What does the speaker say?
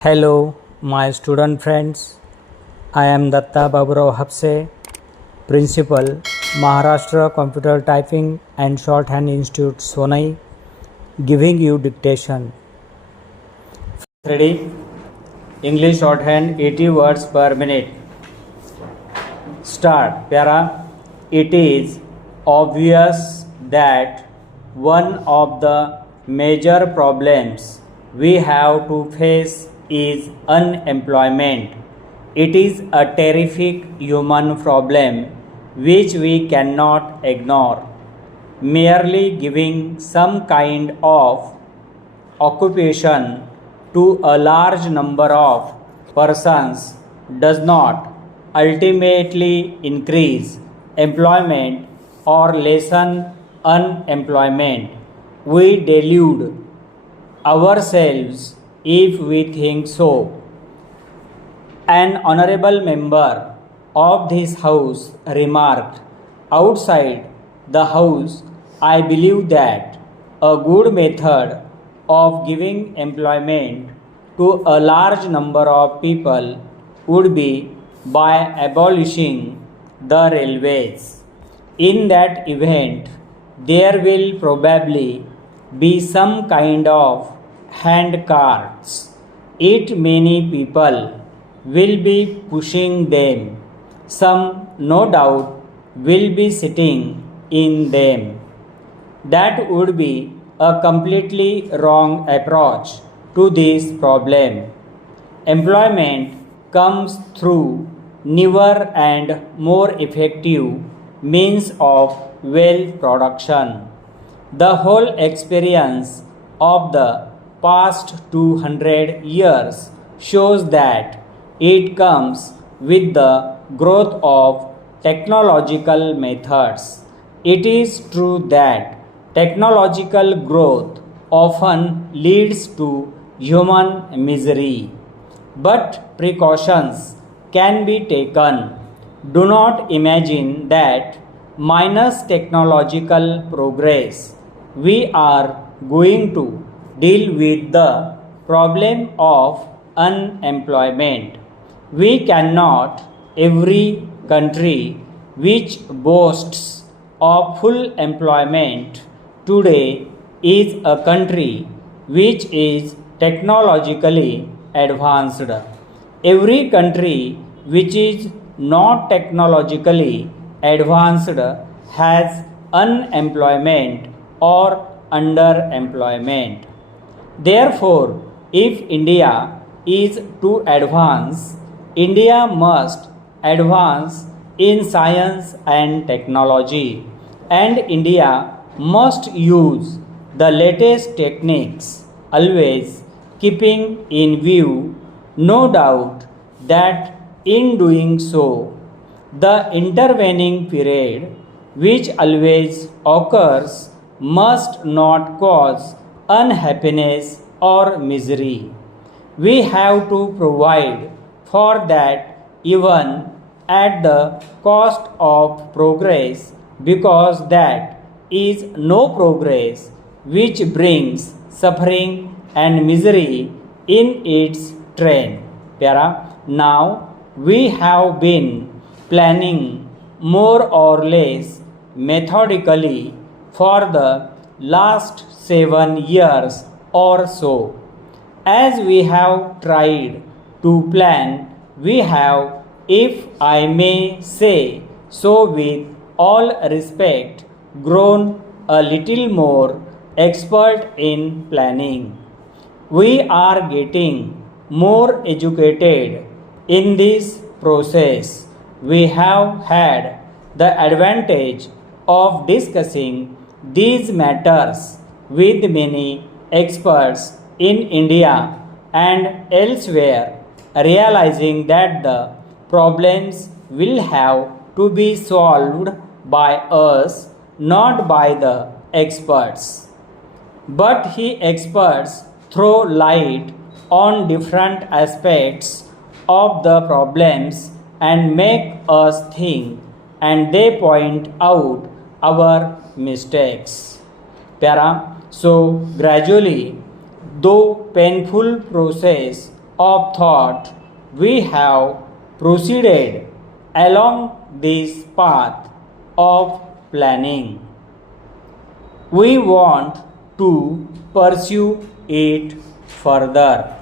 Hello, my student friends. I am Datta Baburao Hapse, Principal, Maharashtra Computer Typing and Shorthand Institute, Sonai, giving you dictation. Ready? English shorthand 80 words per minute. Start. Para. It is obvious that one of the major problems we have to face is unemployment. It is a terrific human problem which we cannot ignore. Merely giving some kind of occupation to a large number of persons does not ultimately increase employment or lessen unemployment. We delude ourselves if we think so. An honorable member of this house remarked, outside the house, I believe that a good method of giving employment to a large number of people would be by abolishing the railways. In that event, there will probably be some kind of hand carts. It many people will be pushing them. Some, no doubt, will be sitting in them. That would be a completely wrong approach to this problem. Employment comes through newer and more effective means of wealth production. The whole experience of the past 200 years shows that it comes with the growth of technological methods. It is true that technological growth often leads to human misery, but precautions can be taken. Do not imagine that minus technological progress, we are going to deal with the problem of unemployment. We cannot. Every country which boasts of full employment today is a country which is technologically advanced. Every country which is not technologically advanced has unemployment or underemployment. Therefore, if India is to advance, India must advance in science and technology, and India must use the latest techniques, always keeping in view, no doubt, that in doing so, the intervening period, which always occurs, must not cause unhappiness or misery. We have to provide for that even at the cost of progress, because that is no progress which brings suffering and misery in its train. Para. Now we have been planning more or less methodically for the last 7 years or so. As we have tried to plan, we have, if I may say so with all respect, grown a little more expert in planning. We are getting more educated in this process. We have had the advantage of discussing these matters with many experts in India and elsewhere, realizing that the problems will have to be solved by us, not by the experts. But he experts throw light on different aspects of the problems and make us think, and they point out our mistakes. Para. So gradually, though painful process of thought, we have proceeded along this path of planning. We want to pursue it further.